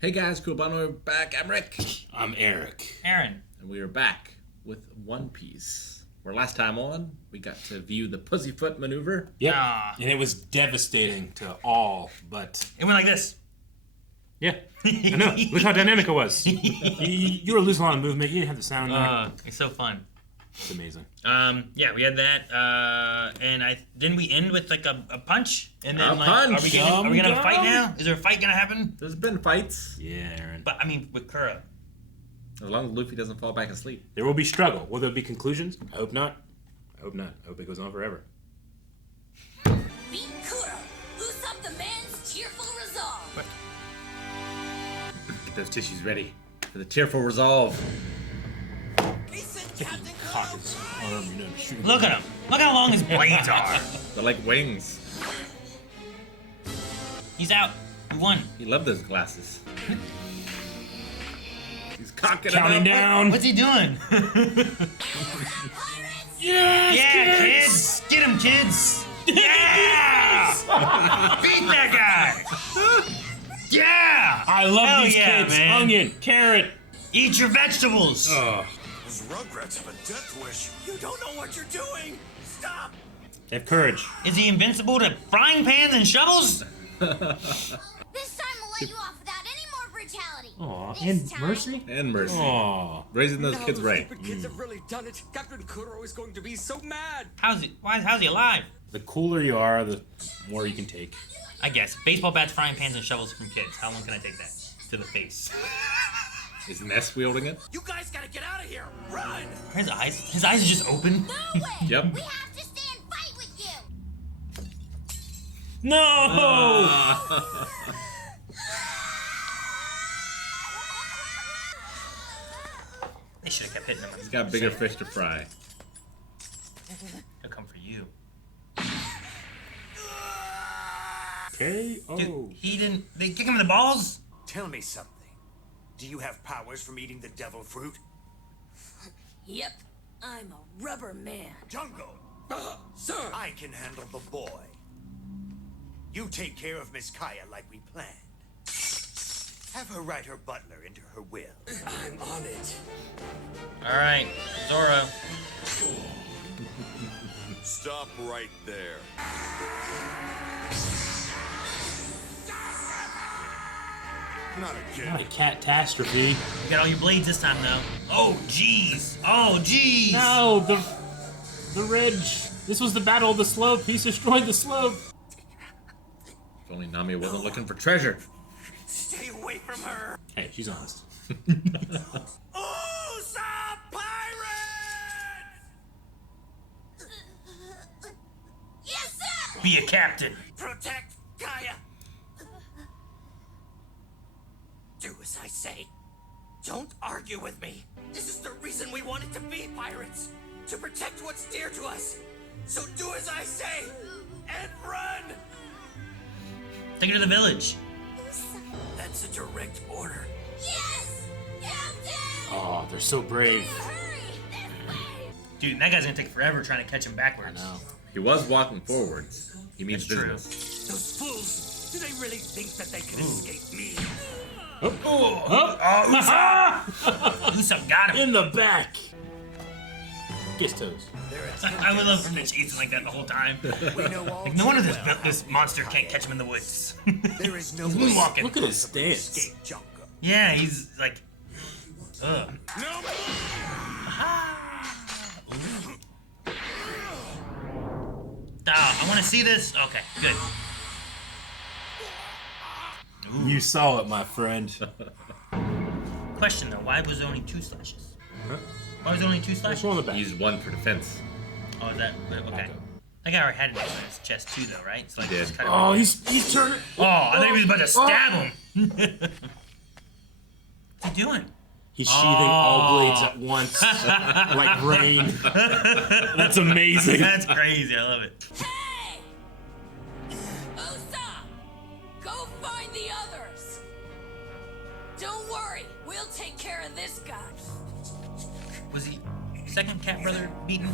Hey guys, cool bun, we're back. I'm Rick. I'm Eric. Aaron. And we are back with One Piece. Where last time on, we got to view the Pussyfoot maneuver. Yep. And it was devastating to all, but... It went like this. Yeah. I know. Look how dynamic it was. You were losing a lot of movement. You didn't have the sound there. It's so fun. It's amazing. Yeah, we had that, and didn't we end with like a punch? And then punch. Are we gonna fight now? Is there a fight gonna happen? There's been fights. Yeah, Aaron. But I mean, with Kuro. As long as Luffy doesn't fall back asleep. There will be struggle. Will there be conclusions? I hope not. I hope not. I hope it goes on forever. Beat Kuro. Usopp the man's cheerful resolve. What? Get those tissues ready for the tearful resolve. Cock his arm, shoot. Look at him. Look how long his blades are. They're like wings. He's out. We won. He loved those glasses. He's cocking Counting it up. down. What's he doing? Yes, Yeah, kids. Get him, kids. Yeah. Beat that guy. Yeah. I love Hell these yeah, kids. man. Onion, carrot. Eat your vegetables. Those rugrats have a death wish. You don't know what you're doing. Stop. They have courage. Is he invincible to frying pans and shovels? This time we'll let you off without any more brutality. Aw, This and time- mercy? And mercy. Aw. Raising those Now kids right. stupid kids have really done it. Captain Kuro is going to be so mad. How's he alive? The cooler you are, the more you can take. I guess. Baseball bats, frying pans, and shovels from kids. How long can I take that? To the face. Is Ness wielding it? You guys gotta get out of here. Run. His eyes are just open. No way. Yep. We have to stay and fight with you. No! They should have kept hitting him. He's got bigger fish to fry. He'll come for you. K.O. Dude, he didn't. They kick him in the balls? Tell me something. Do you have powers from eating the devil fruit? Yep. I'm a rubber man. Jungle. Sir! I can handle the boy. You take care of Miss Kaya like we planned. Have her write her butler into her will. I'm on it. Alright, Zoro. Stop right there. Not again. Not a catastrophe. You got all your blades this time, though. Oh, jeez. Oh, jeez. No, the ridge. This was the battle of the slope. He's destroyed the slope. If only Nami wasn't looking for treasure. Stay away from her. Hey, she's honest. Usopp Pirates! Yes, sir. Be a captain. Protect Kaya. Do as I say. Don't argue with me. This is the reason we wanted to be pirates. To protect what's dear to us. So do as I say. And run. Take her to the village. That's a direct order. Yes, Captain. Oh, they're so brave. Hurry. This way. Dude, that guy's gonna take forever trying to catch him backwards. No. He was walking forwards. He means That's true. business. Those fools. Do they really think that they can escape me? Usopp got him. In the back. Kiss toes. I would love for him to chase him like that the whole time. We know all Like, no wonder this monster can't catch him in the woods. There is no He's way moonwalking. Look at his stance. escape Jungle. Yeah, he's like, ugh. I want to see this. Okay, good. You saw it, my friend. Question though, why was there only 2 slashes? Huh? Why was there only 2 Let's slashes? roll the back. He used one for defense. Oh, is that okay? Back up. That guy already had it in his chest too, though, right? So like, He did. just kind of. Oh, he's turning. Oh, I thought he was about to stab him. What's he doing? He's sheathing all blades at once, like rain. That's amazing. That's crazy. I love it. Hey! Usopp! Go find the others! Don't worry, we'll take care of this guy. Was he second cat brother beaten?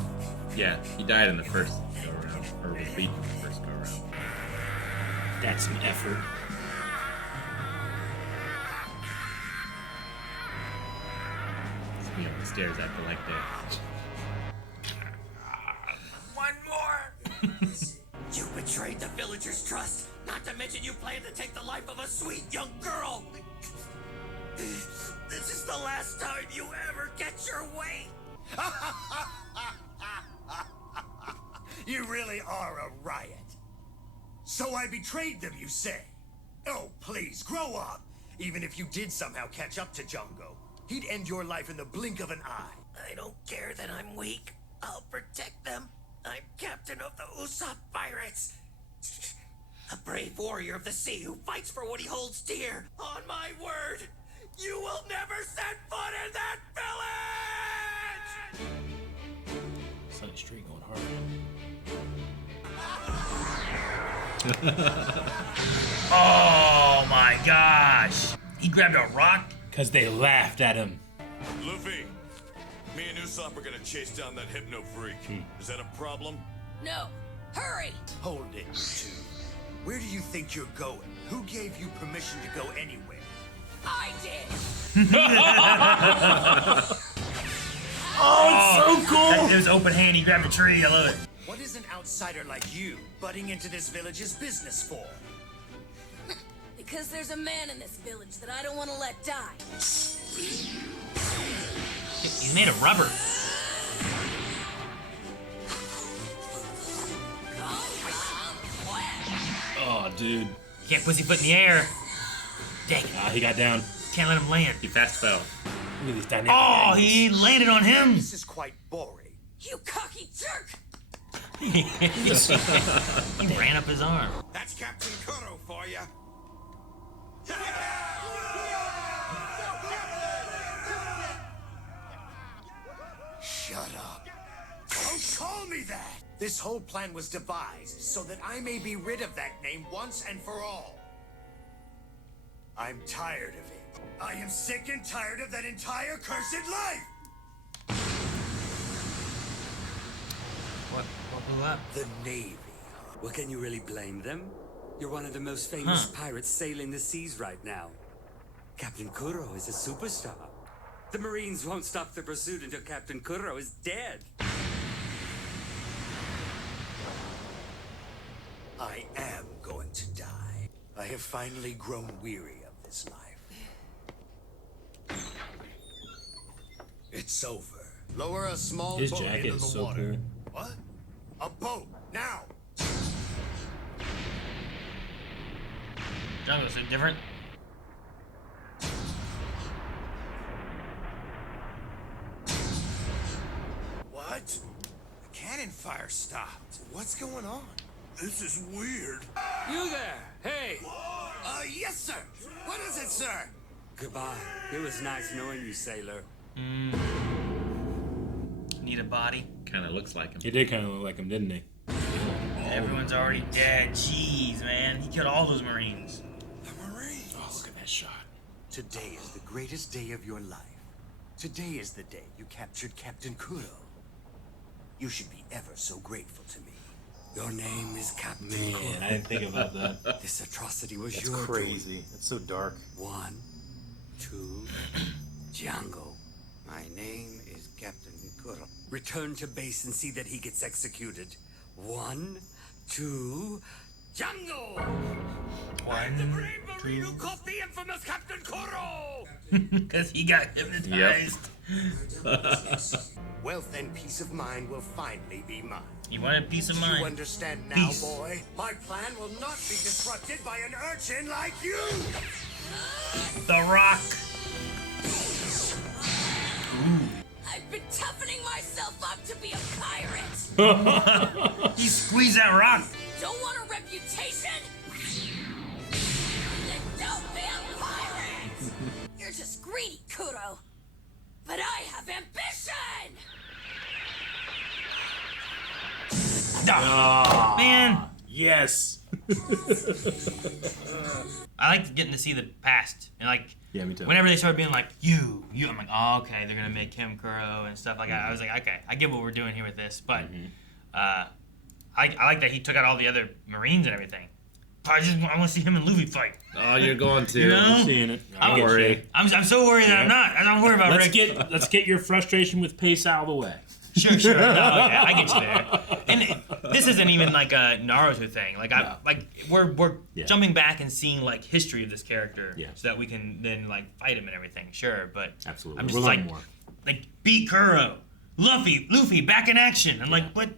Yeah, he died in the first go around. Or was beaten in the first go around. That's some effort. You know, he stares at the light there. One more. You betrayed the villagers' trust, not to mention you planned to take the life of a sweet young girl. This is the last time you ever get your way. You really are a riot. So I betrayed them, you say? Oh, please, grow up. Even if you did somehow catch up to Jungo, he'd end your life in the blink of an eye. I don't care that I'm weak. I'll protect them. I'm captain of the Usopp Pirates. A brave warrior of the sea who fights for what he holds dear. On my word, you will never set foot in that village! Sunny Street going hard. Oh my gosh! He grabbed a rock. Because they laughed at him. Luffy, me and Usopp are gonna chase down that hypno freak. Is that a problem? No. Hurry! Hold it, you two. Where do you think you're going? Who gave you permission to go anywhere? I did! Oh, it's so cool! It was open hand. He grabbed a tree. I love it. What is an outsider like you butting into this village's business for? Because there's a man in this village that I don't want to let die. He's made of rubber. Oh, dude. You can't pussyfoot in the air. Dang it. Ah, he got down. Can't let him land. He fast fell. Look at these dynamic Oh, angles. he landed on him. This is quite boring. You cocky jerk! He ran up his arm. That's Captain Kuro for you. Shut up. Don't call me that! This whole plan was devised so that I may be rid of that name once and for all. I'm tired of it. I am sick and tired of that entire cursed life! What blew up? The Navy. Well, can you really blame them? You're one of the most famous pirates sailing the seas right now. Captain Kuro is a superstar. The Marines won't stop their pursuit until Captain Kuro is dead. I am going to die. I have finally grown weary of this life. It's over. Lower a small His boat jacket into is the so water. cool. What? A boat, now! Jungle so different. What? The cannon fire stopped. What's going on? This is weird. You there! Hey! Yes, sir! What is it, sir? Goodbye. It was nice knowing you, sailor. Need a body. Kind of looks like him. He did kind of look like him, didn't he? Everyone's already dead. Jeez, man. He killed all those Marines. Oh, look at that shot. Today is the greatest day of your life. Today is the day you captured Captain Kuro. You should be ever so grateful to me. Your name is Captain Man, Kuro. I didn't think about that. This atrocity was That's your crazy. It's so dark. doing. 1, 2, Django. My name is Captain Kuro. Return to base and see that he gets executed. 1, 2, Django! 1, Marine who caught the infamous Captain Kuro! because he got hypnotized. Wealth and peace of mind will finally be mine. You wanted peace of You mind. understand now, Peace. boy? My plan will not be disrupted by an urchin like you! The Rock. I've been toughening myself up to be a pirate! He squeezed that rock. Don't want a reputation? Then don't be a pirate! You're just greedy, Kuro. But I have ambition! Oh, man. Yes. I like getting to see the past. And like, Yeah, me too. whenever they started being like, you, I'm like, oh, okay, they're going to make him Kuro and stuff like that. I was like, okay, I get what we're doing here with this. But I like that he took out all the other Marines and everything. I want to see him and Luffy fight. Oh, you're going to. You know? I'm seeing it. Don't worry. I'm so worried that I'm not. I don't worry about Rick. Let's get your frustration with pace out of the way. Sure. No, yeah, I get you there. And this isn't even like a Naruto thing. Like we're jumping back and seeing like history of this character, so that we can then like fight him and everything. Sure, but absolutely, I'm just like beat Kuro, Luffy back in action. I'm like what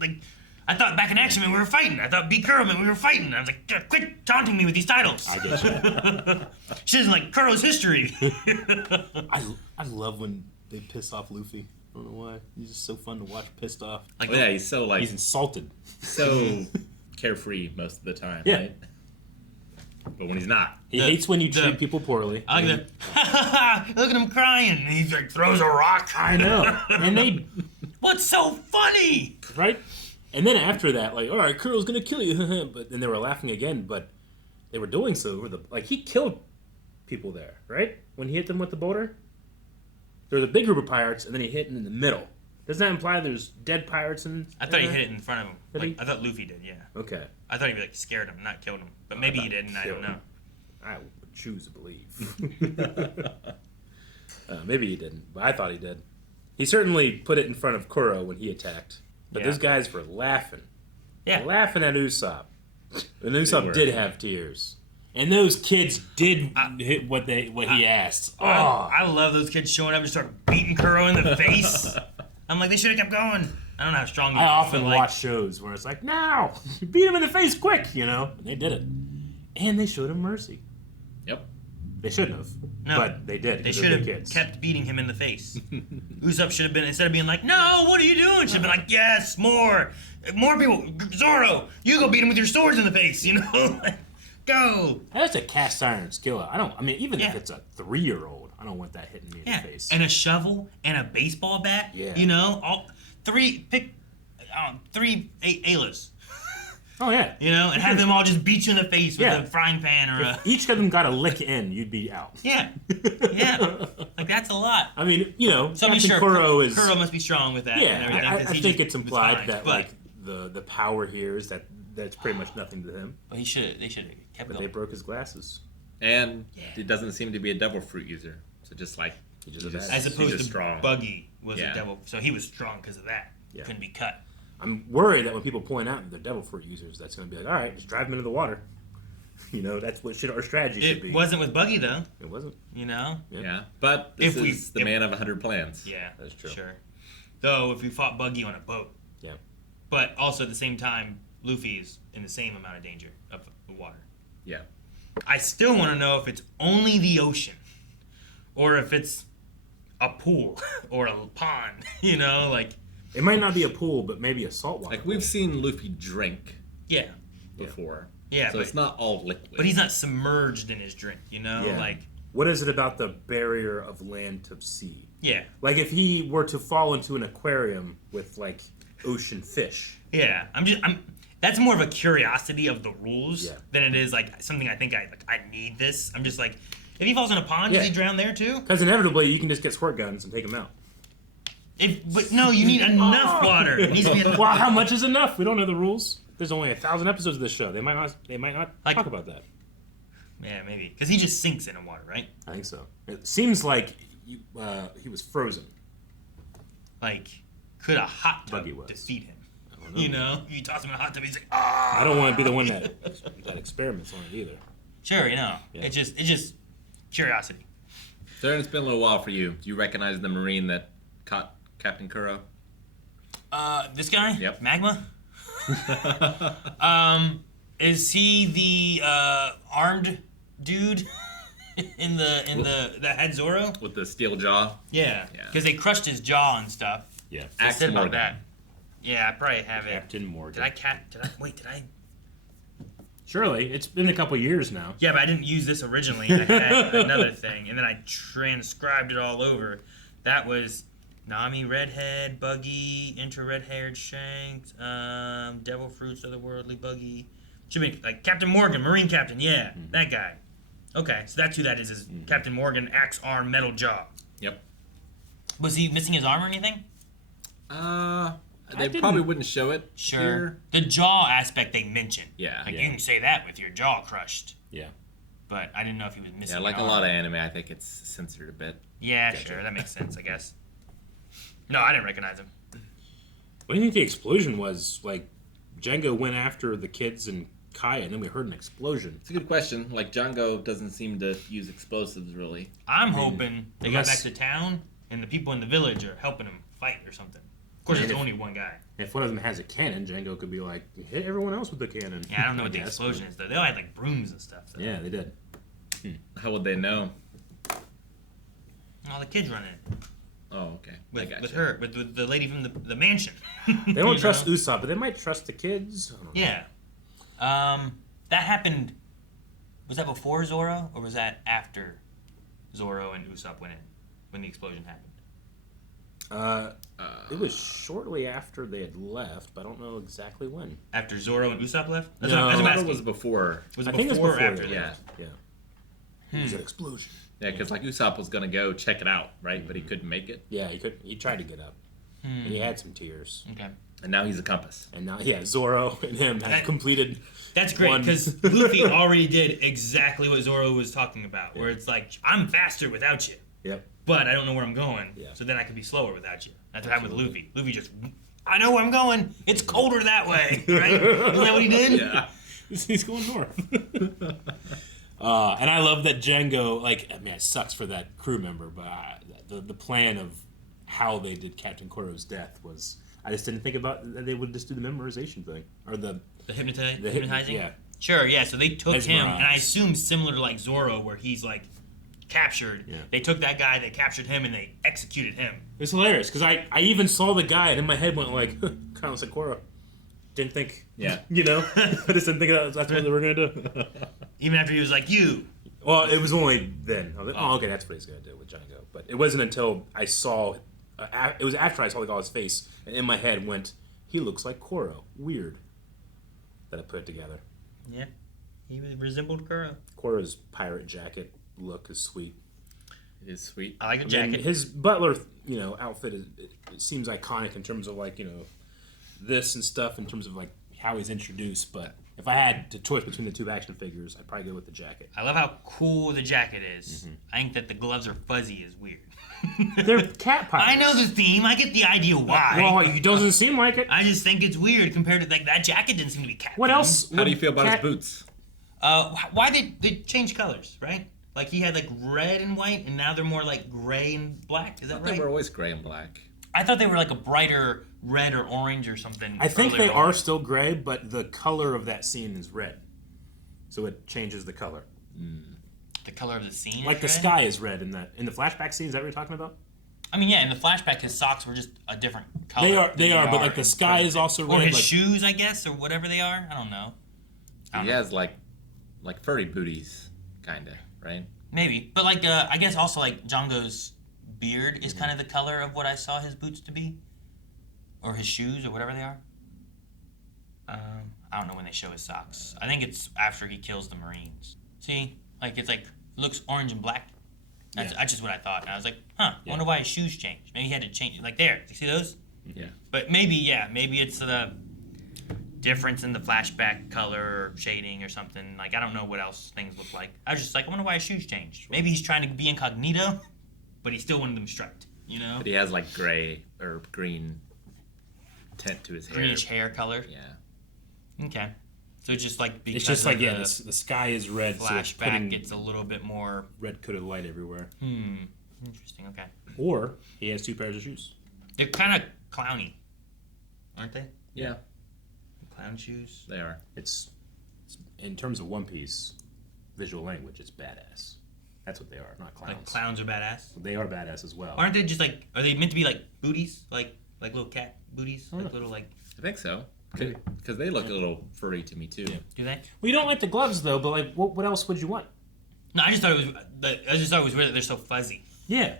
like. I thought back in action meant we were fighting. I thought beat Kuro meant we were fighting. I was like, quit taunting me with these titles. I get you. Shit isn't like Kuro's history. I love when they piss off Luffy. I don't know why. He's just so fun to watch pissed off. Like, yeah, he's so like... He's insulted. So carefree most of the time, yeah. Right? But when he's not. He hates when you treat people poorly. I like look at him crying. And he like throws a rock. I know. And they... What's so funny? Right? And then after that, like, all right, Kuro's gonna kill you. But then they were laughing again, but they were doing so over the... Like, he killed people there, right? When he hit them with the boulder? There was a big group of pirates, and then he hit them in the middle. Doesn't that imply there's dead pirates in... I thought he hit it in front of him. Like, I thought Luffy did, yeah. Okay. I thought he like scared him, not killed him. But maybe he didn't, I don't know. I would choose to believe. Maybe he didn't, but I thought he did. He certainly put it in front of Kuro when he attacked. But those guys were laughing. Yeah. Laughing at Usopp. And Usopp did have tears. And those kids did hit what he asked. Oh, I love those kids showing up and start beating Kuro in the face. I'm like, they should have kept going. I don't know how strong. I often watch shows where it's like, now beat him in the face quick, you know. And they did it, and they showed him mercy. Yep. They shouldn't have, but they did. They should have kept beating him in the face. Usopp should have been, instead of being like, no, what are you doing? Should have been like, yes, more people. Zoro, you go beat him with your swords in the face, you know. Go. That's a cast iron skill. I mean, even if it's a 3-year-old, I don't want that hitting me in the face. And a shovel and a baseball bat. Yeah. You know, all three Aylas. Oh yeah. You know, and have them all just beat you in the face with a frying pan or if each of them got a lick in, you'd be out. Yeah. Yeah. Like that's a lot. I mean, you know, so Captain Kuro must be strong with that. Yeah. And everything, I think it's implied that like the power here is that's pretty much nothing to him. But they should have kept going. They broke his glasses. And it doesn't seem to be a devil fruit user. So just like as opposed to strong. Buggy was a devil, so he was strong because of that. Yeah. Couldn't be cut. I'm worried that when people point out they're devil fruit users, that's going to be like, all right, just drive them into the water. You know, that's what our strategy should be. It wasn't with Buggy though. It wasn't. You know. Yeah, but this is the man of 100 plans. Yeah, that's true. Sure. Though if we fought Buggy on a boat. Yeah. But also at the same time, Luffy is in the same amount of danger of the water. Yeah. I still want to know if it's only the ocean, or if it's a pool or a pond. You know, like. It might not be a pool, but maybe a saltwater. Like we've seen Luffy drink. Yeah. Before. Yeah. So it's not all liquid. But he's not submerged in his drink. You know, like. What is it about the barrier of land to sea? Yeah. Like if he were to fall into an aquarium with like ocean fish. Yeah. That's more of a curiosity of the rules than it is like something I think I need this. I'm just like, if he falls in a pond, does he drown there too? Because inevitably you can just get squirt guns and take him out. But no, you need enough water. It needs to be enough. Well, how much is enough? We don't know the rules. There's only 1,000 episodes of this show. They might not like, talk about that. Yeah, maybe because he just sinks in the water, right? I think so. It seems like he was frozen. Like, could a hot tub defeat him? I don't know. You know, you toss him in a hot tub, he's like, ah. I don't want to be the one that experiments on it either. Sure, you know, it's just curiosity. Darren, it's been a little while for you. Do you recognize the Marine that caught Captain Kuro? This guy? Yep. Magma? Is he the armed dude in the that had Zoro? With the steel jaw? Yeah. Because they crushed his jaw and stuff. Yeah. I said about that. Yeah, I probably have it. Captain Morgan. Did I? Surely. It's been a couple years now. Yeah, but I didn't use this originally. I had another thing, and then I transcribed it all over. That was Nami Redhead, Buggy, Red-Haired Shanks, Devil Fruits, Otherworldly Buggy. Should be like Captain Morgan, Marine Captain, that guy. Okay, so that's who that is Captain Morgan, axe arm, metal jaw. Yep. Was he missing his arm or anything? They probably wouldn't show it. Sure. Here. The jaw aspect they mentioned. Yeah. Like Yeah. you can say that with your jaw crushed. Yeah. But I didn't know if he was missing. Yeah, like a an lot of arm. anime, I think it's censored a bit. Yeah, sure. That makes sense, I guess. No, I didn't recognize him. What do you think the explosion was? Like, Django went after the kids and Kaya, and then we heard an explosion. It's a good question. Like, Django doesn't seem to use explosives, really. I'm hoping they got back unless- to town and the people in the village are helping him fight or something. Of course, And there's if- only one guy. If one of them has a cannon, Django could be like, hit everyone else with the cannon. Yeah, I don't know what the guess, explosion is, though. They all had, like, brooms and stuff. So. but- Yeah, they did. How would they know? All the kids running it. Oh, okay. I With, gotcha. with her, with the lady from the mansion. They don't You trust know? Usopp, but they might trust the kids. I don't know. Yeah. That happened. Was that before Zoro, or was that after Zoro and Usopp went in when the explosion happened? It was shortly after they had left, but I don't know exactly when. After Zoro and Usopp left? That's No. what I'm It asking. was before. Was it I think it's before or before after? they Yeah. left. Yeah. It was an explosion. Yeah, because like Usopp was gonna go check it out, right? But he couldn't make it, Yeah, he could. He tried to get up. And he had some tears. Okay. and now he's a compass. And now, yeah, Zoro and him have That- completed. That's great One. because Luffy already did exactly what Zoro was talking about, where it's like, I'm faster without you, Yep. but I don't know where I'm going, Yeah. so then I can be slower without you. That's what happened with Luffy. Luffy just, I know where I'm going. It's colder that way, right? Isn't that what he did? Yeah. He's going north. And I love that Django, like, I mean, it sucks for that crew member, but the plan of how they did Captain Kuro's death was, I just didn't think about that they would just do the memorization thing. Or the Hypnotizing? yeah. Sure, yeah, so they took him, and I Mesmerized. assume similar to like Zoro, where he's like captured. Yeah. They took that guy, they captured him, and they executed him. It's hilarious, because I even saw the guy, and in my head went like, kind of looks like Kuro. Didn't think, Yeah. you know? I just didn't think that's what they were going to do. Even after he was like, you. Well, it was only then. I was like, oh, okay, that's what he's going to do with Django. But it wasn't until I saw, it was after I saw the guy's face, and in my head went, he looks like Kuro. Weird. That I put it together. Yeah, he resembled Kuro. Kuro's pirate jacket look is sweet. It is sweet. I like a I mean, jacket. his butler, outfit it seems iconic in terms of like, this and stuff in terms of like how he's introduced. But if I had to choice between the two action figures, I'd probably go with the jacket. I love how cool the jacket is. I think that the gloves are fuzzy is weird. They're cat pirates. I know the theme. I get the idea why. Well, it doesn't seem like it. I just think it's weird compared to like that jacket didn't seem to be cat. What themed. else? How do you feel about his boots? Why they change colors, right? Like he had like red and white, and now they're more like gray and black. Is that They right? were always gray and black. I thought they were like a brighter red or orange or something. I think earlier they on. are still gray, but the color of that scene is red, so it changes the color. The color of the scene. Like the is red? sky is red in the flashback scene. Is that what you're talking about? I mean, yeah, in the flashback, his socks were just a different color. They are, but like the in sky is present. also Or red. his Like, shoes, I guess, or whatever they are. I don't know. He has like furry booties, kinda, right? Maybe, but like I guess also like Django's beard is kind of the color of what I saw his boots to be, or his shoes, or whatever they are. I don't know when they show his socks. I think it's after he kills the Marines. See, like it's like looks orange and black. That's just what I thought. And I was like, huh, I wonder why his shoes changed. Maybe he had to change. Like there, you see those? Yeah. But maybe it's the difference in the flashback color or shading or something. Like I don't know what else things look like. I was just like, I wonder why his shoes changed. Maybe he's trying to be incognito, but he still wanted them striped. You know, But he has like gray or green tint to his hair. greenish hair color. Yeah. Okay, so it's just like because it's just like of the sky is red, so it's flashback, putting it's a little bit more. red coated light everywhere. Interesting. Okay, Or he has two pairs of shoes. they're kind of clowny, aren't they? Yeah, Clown shoes. they are. It's in terms of One Piece visual language, it's badass. That's what they are, not clowns. Like clowns are badass. They are badass as well. Aren't they just like? Are they meant to be like booties? Like little cat booties? Like little like. I think so. Because they look a little furry to me too. Do they? Well, you don't like the gloves though, but like, what else would you want? No, I just thought it was weird that they're so fuzzy. Yeah.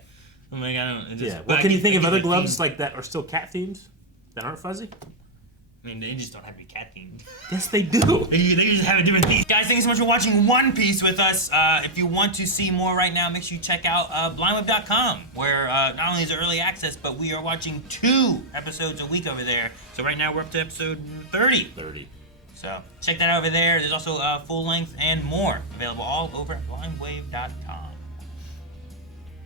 I'm like, I don't. It just, Yeah. but Well, I can you get- think I of get other the gloves theme. like that are still cat themed that aren't fuzzy? I mean, they just don't have to be cat themed. Yes, they do. They just have a different theme. Guys, thank you so much for watching One Piece with us. If you want to see more right now, make sure you check out blindweb.com, where not only is it early access, but we are watching 2 episodes a week over there. So right now we're up to episode 30. 30. So check that out over there. There's also full length and more available all over at blindwave.com.